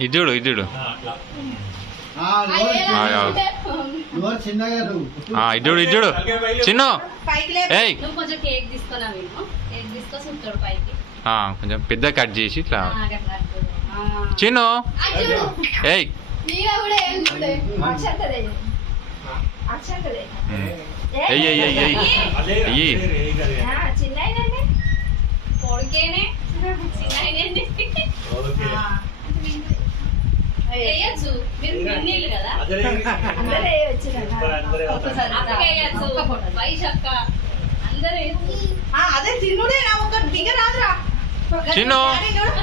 ఇద్దుడు ఇద్దుడు ఇద్దుడు ఇద్దుడు చిన్న కొంచెం పెద్ద కట్ చేసి ఇట్లా చిన్న ఏయ్ చిన్ను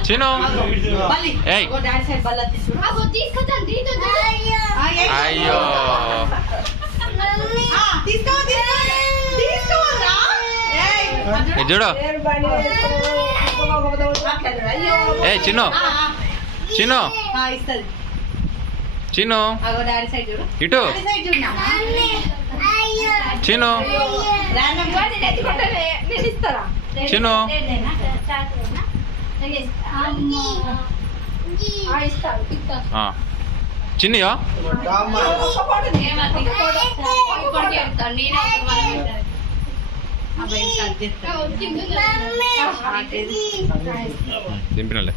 చిన్ను అయ్యో చూడు ఏ చిన్ను చిన్ను చిన్ను ఇటు చిన్ను చిన్ను చిన్నయో దింపినలే